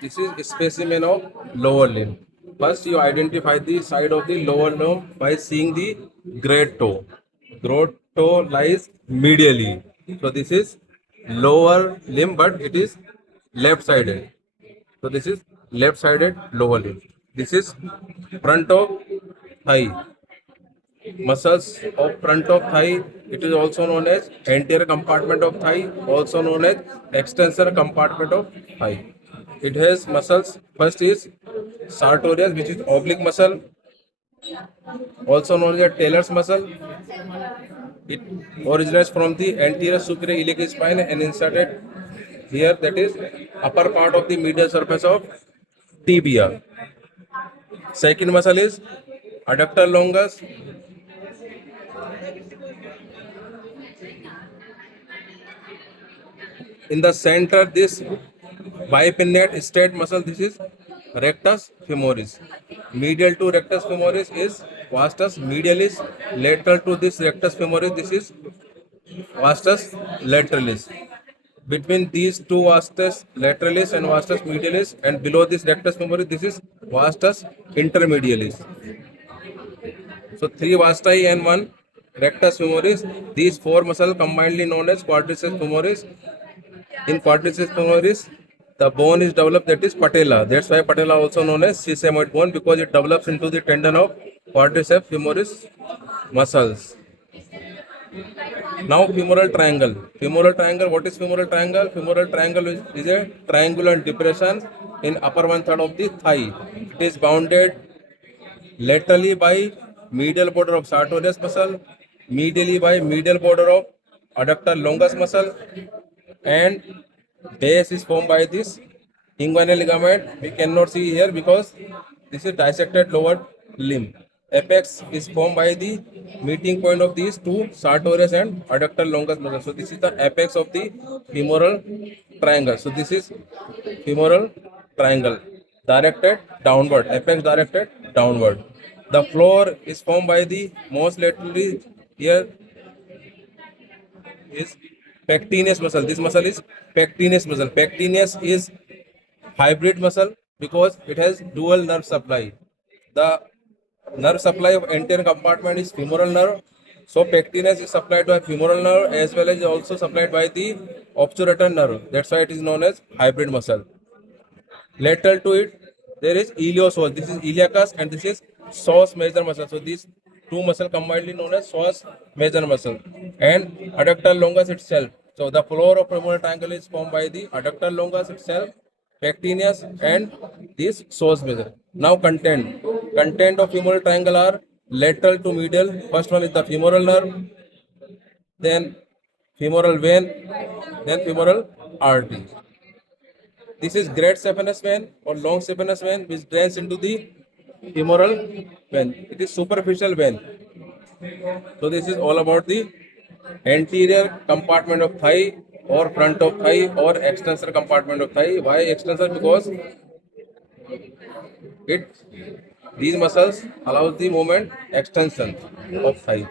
This is a specimen of lower limb. First, you identify the side of the lower limb by seeing the great toe. Great toe lies medially. So this is lower limb, but it is left-sided. So this is left-sided lower limb. This is front of thigh. Muscles of front of thigh. It is also known as anterior compartment of thigh, also known as extensor compartment of thigh. It has muscles. First is sartorius, which is oblique muscle, also known as Taylor's muscle. It originates from the anterior superior iliac spine and inserted here, that is upper part of the medial surface of tibia. Second muscle is adductor longus. In the center, this bipinnate straight muscle, this is rectus femoris. Medial to rectus femoris is vastus medialis. Lateral to this rectus femoris, this is vastus lateralis. Between these two vastus lateralis and vastus medialis, and below this rectus femoris, this is vastus intermedialis. So three vasti and one rectus femoris. These four muscles combinedly known as quadriceps femoris. In quadriceps femoris, the bone is developed, that is patella. That's why patella also known as sesamoid bone, because it develops into the tendon of quadriceps femoris muscles. Now femoral triangle. Femoral triangle. What is femoral triangle? Femoral triangle is a triangular depression in upper one third of the thigh. It is bounded laterally by medial border of sartorius muscle, medially by medial border of adductor longus muscle, and base is formed by this inguinal ligament. We cannot see here because this is dissected lower limb. Apex is formed by the meeting point of these two sartorius and adductor longus muscle. So this is the apex of the femoral triangle. So this is femoral triangle directed downward. Apex directed downward. The floor is formed by the most laterally here is pectineus muscle. This muscle is pectineus muscle. Pectineus is hybrid muscle because it has dual nerve supply. The nerve supply of anterior compartment is femoral nerve. So pectineus is supplied by femoral nerve as well as also supplied by the obturator nerve. That's why it is known as hybrid muscle. Lateral to it, there is iliopsoas. This is iliacus and this is psoas major muscle. So these two muscle combinedly known as psoas major muscle. And adductor longus itself. So the floor of femoral triangle is formed by the adductor longus itself, pectineus, and this psoas major. Now content. Content of femoral triangle are lateral to medial. First one is the femoral nerve, then femoral vein, then femoral artery. This is great saphenous vein or long saphenous vein which drains into the femoral vein. It is superficial vein. So this is all about the anterior compartment of thigh or front of thigh or extensor compartment of thigh. Why extensor? Because it these muscles allows the movement extension of thigh.